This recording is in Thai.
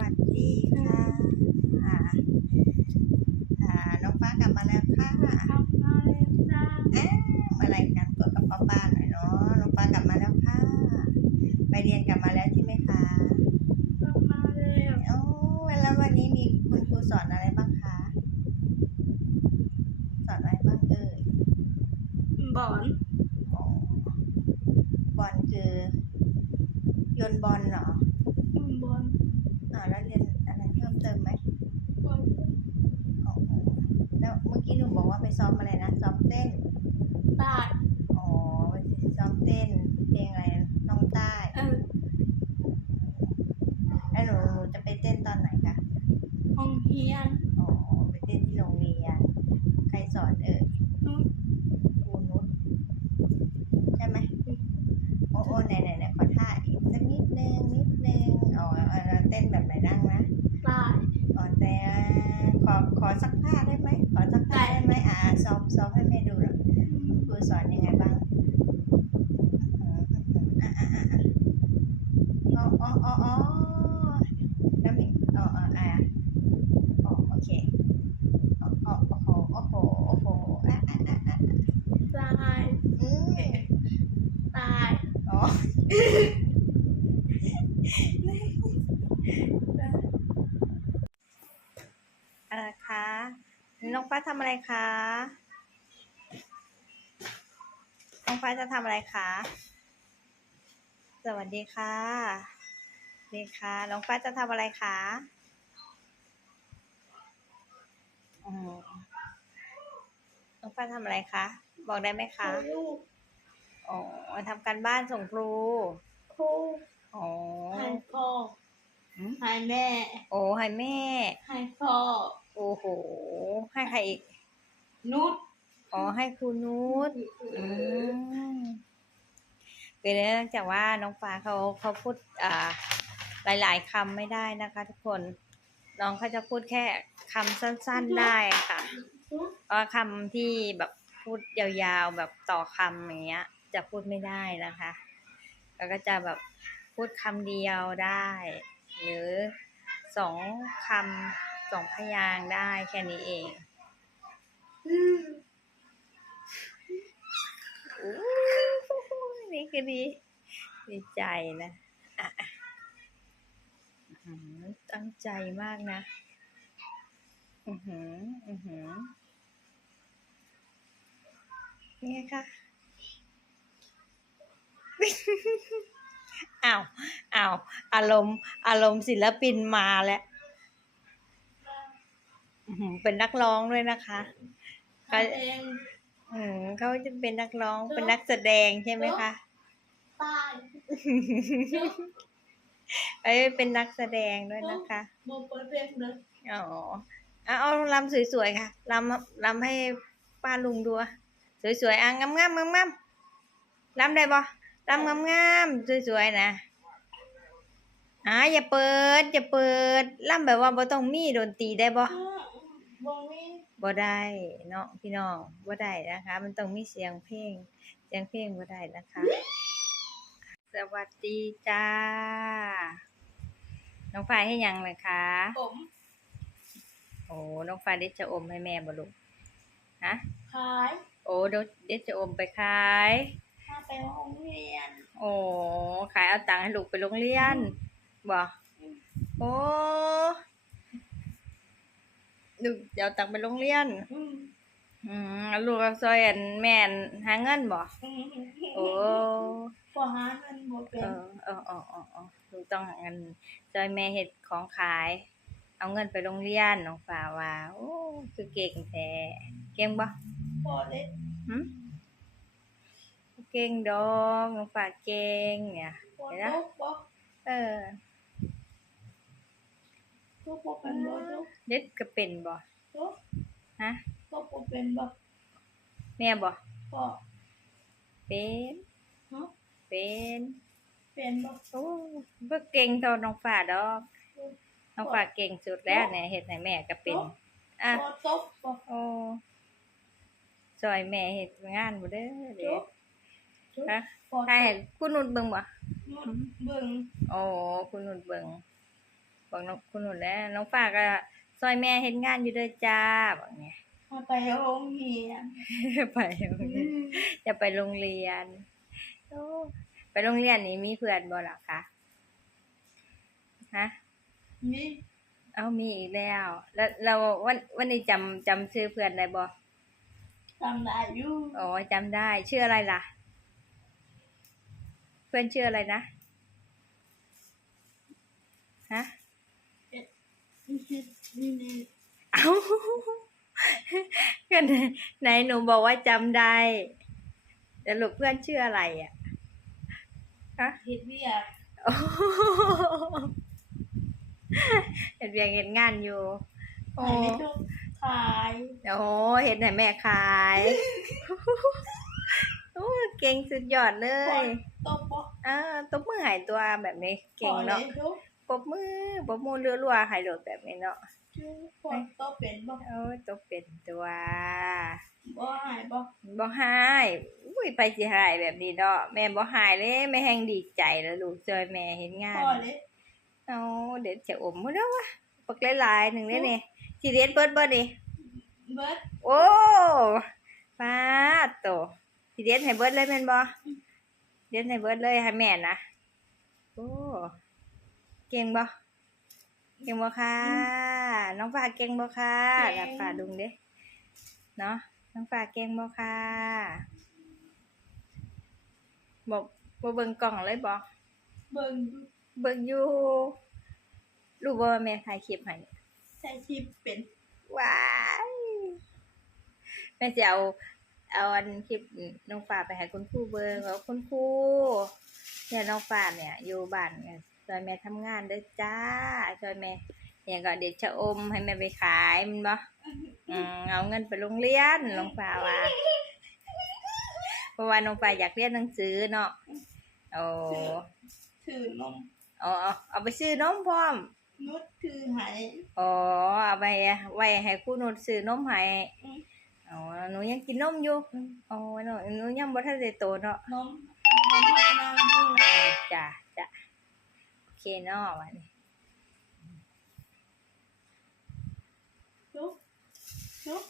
วัสดีค่ะอ่าอ่าน้องฟ้ากลับมาแล้วค่ะทำมาแล้วจ้าเอ๊ะมารายงานตัวกับป้าป้าหน่อยเนาะน้องฟ้ากลับมาแล้วค่ะ ไปเรียนกลับมาแล้วใช่ไหมคะทำมาแล้วโอ้แล้ววันนี้มีคุณครูสอนอะไรบ้างคะ สอนอะไรบ้างเอ่ย บอน อ๋อบอลคือโยนบอลเหรอ บอน อ่าแล้วเรียนอะไรเพิ่มเติมไหมบอนอ๋อแล้วเมื่อกี้หนูบอกว่าไปซ้อมอะไรนะซ้อมเต้นตาย อ๋อไปซ้อมเต้น เพลงอะไรนะน้องใต้ เออ แล้วหนูหนูจะไปเต้นตอนไหนคะ ห้องเฮียน อ๋อ ไปเต้นที่โรงเรียน ใครสอนเอ่ย นุช ครูนุชใช่ไหมโอ้โอ้ไหนไหนไหนขอท่าอีกสักนิดนึงนิดนึงอ๋อเอาเราเต้นแบบไหนนั่งนะ ตาย อ๋อแต่ขอขอสักท่าได้ไหมขอสักท่าได้ไหมอ่าซ้อมซ้อมให้แม่ดูหน่อยครูสอนยังไงบ้างอืมอืมอ่าอ่าอ่าอ่าอ๋ออ๋ออ๋ออ๋อแล้วมีอ๋ออ๋ออ่าอ๋อโอเคอ๋ออ๋อโอ้โหโอ้โหโอ้โหอะอะอะอะ ตาย อืม ตาย อ๋ อะไรคะน้องฟ้าทำอะไรคะ น้องฟ้าจะทำอะไรคะ สวัสดีค่ะดีค่ะ น้องฟ้าจะทำอะไรคะอืมน้องฟ้าทำอะไรคะ บอกได้ไหมคะลูก อ๋อทำการบ้านส่งครู ครูอ๋อให้พ่ออืมให้แม่โอ้ให้แม่ ให้พ่อโอ้โห ให้ใครอีก นุชอ๋อ ให้ครูนุชอืมคือเนื่องจากว่าน้องฟ้าเขาเขาพูดอ่าหลาย ๆคำไม่ได้นะคะ ทุกคน น้องเขาจะพูดแค่คำสั้น ๆได้ค่ะเพราะคำที่แบบพูดยาวๆแบบต่อคำอย่างเงี้ย จะพูดไม่ได้นะคะแล้วก็จะแบบพูดคำเดียวได้ หรือสองคำสองพยางได้แค่นี้เองอู้หูนี่คือดีดีใจนะตั้งใจมากนะ อือหือ อือหือนี่ไงคะ อ้าวอ้าวอารมณ์อารมณ์ศิลปินมาแล้วอื้อหือเป็นนักร้องด้วยนะคะใครเองอืมเขาจะเป็นนักร้องเป็นนักแสดงใช่ไหมคะตายเอ้ยเป็นนักแสดงด้วยนะคะโมเปิดเพลงเลยอ๋อเอาเอาลำสวยๆค่ะลำลำให้ป้าลุงดูอะสวยๆอะงามๆงามงามๆลำได้บ่ ลำงามงามๆสวยๆนะอ่าอย่าเปิดอย่าเปิดลำแบบว่าบ่ต้องมีดนตรีได้บ่บงมีบ่ได้เนาะพี่น้องบ่ได้นะคะ มันต้องมีเสียงเพลง เสียงเพลงบ่ได้นะคะ สวัสดีจ้า น้องฝ่ายให้ยังเลยคะผมโอ้น้องฟ้าเด็ดจะอมให้แม่บ่ลูกฮะขาย โอ้เดี๋ยวเด็ดจะอมไปขาย ถ้าไปห้องเรียน โอ้ขายเอาตังค์ให้ลูกไปโรงเรียนบ่โอ้ลูกเดี๋ยวเอาตังค์ไปโรงเรียน อืมอืมแล้วลูกเอาซอยอันแม่นหาเงินบ่อืมโอ้พอหาเงินหมดเป็เอนอเออเออเออเออลูกต้องหาเงินซอยแม่เฮ็ดของขาย เอาเงินไปโรงเรียนน้องฟ้าว่าโอ้คือเก่งแท้เก่งบ่พอเล็กหึ เก่งดองน้องฝากเก่งเนี่ยพอเห็นตนะกบ่เออตกบ่เป็นบ่ตกเด็ดก็เป็นบ่ตกฮะตกบ่เป็นบ่แม่บ่พอเป็นฮะเป็นเป็นบ่โอ้บ่เก่งเท่าน้องฝาดอกน้องฝาเก่งสุดแล้วเนี่ยเฮ็ดให้แม่ก็เป็นอะพอตกบ่โอ้ซอยแม่เฮ็ดงานบ่เด้อเด้อ ฮะพอใครให้คุณนุชเบิ่งบ่นุดเบิ่งโอ้คุณนุชเบิ่งบอกน้องคุณหนูแล้วน้องฝากก็ซอยแม่เฮ็ดงานอยู่เด้อจ้าบอกเนี่ยมาไปโรงเรียนไปโรงเรียนจะไปโรงเรียนโอ้ไปโรงเรียนนี่มีเพื่อนบ่ล่ะคะฮะนี่เอามีอีกแล้ว แล้วเราวันวันนี้จำจำชื่อเพื่อนได้บ่ทำได้อยู่อ๋อจำได้ชื่ออะไรล่ะ เพื่อนชื่ออะไรนะฮะนี่นี่เอ้าก็ไหนไหนหนูบอกว่าจำได้แต่ลูกเพื่อนชื่ออะไรอะฮะผิดเรียกโอ้เห็นเบียงเห็นงานอยู่โอ้ขายไม่ทุกขายโอ้เห็นไหนแม่ขาย โอ้เก่งสุดยอดเลขอยตบบ อกอ่าตบมือหายตัวแบบนี้เก่งเนาะขอลยทุกปรบมือปรบมือรัวๆหายโดดแบบนี้เนาะขอตบเป็นบอกโอ้ยตบเป็นตัวบ่หายบอกบ่หายอุ้ยไปสิหายแบบนี้เนาะแม่บ่หายเลยแม่แฮงดีใจแล้วลูกจอยแม่เห็นงาขนอเลยเอาเดี๋ยวจะอมมื้อแล้ววะปักหลายๆหนึ่งเลยนี่สิเรียนเบิดบ่นี่เบิร์ดโอ้ป้าดโตสิเรียนให้เบิดเลยแม่นบ่ เรียนให้เบิดเลยให้แม่นะโอ้เก่งบ่เก่งบ่ค่ะ น้องฟ้าเก่งบ่ค่ะรับฟ้าดุงเด้เนาะน้องฟ้าเก่งบ่ค่ะบอกบ่เบิ่งกล้องเลยบ่เบิ่งเบิ่งอยู่รู้บ่ว่าแม่ถ่ายคลิปให้ใช้ชิปเป็นว้ายแม่จะเอา เอาอันคลิปน้องฟ้าไปให้คุณครูเบิ่งว่าคุณครูเนี่ยน้องฟ้าเนี่ย อยู่บ้านเนี่ยช่วยแม่ทำงานเด้อจ้าช่วยแม่เนี่ยก็เด็กชะอมให้แม่ไปขายแมันบ่อืมเอาเงินไปโรงเรียนน้องฟ้าว่าเพราะว่าน้องฟ้าอยากเรียนหนังสือเนาะโอ้ถือนมเอาเอาเอาไปซื้อนมพร้อมนุดถือหายอ๋อเอาไปไว้ให้ครูนุชซื้อนมให้อืม อ๋อหนูยังกินนมอยู่อ๋อหนูหนูยังบ่ทันได้โตเนาะนมนมให้นางดูจ้ะจ้ะโอเคเนาะวันนี้ทุกทุก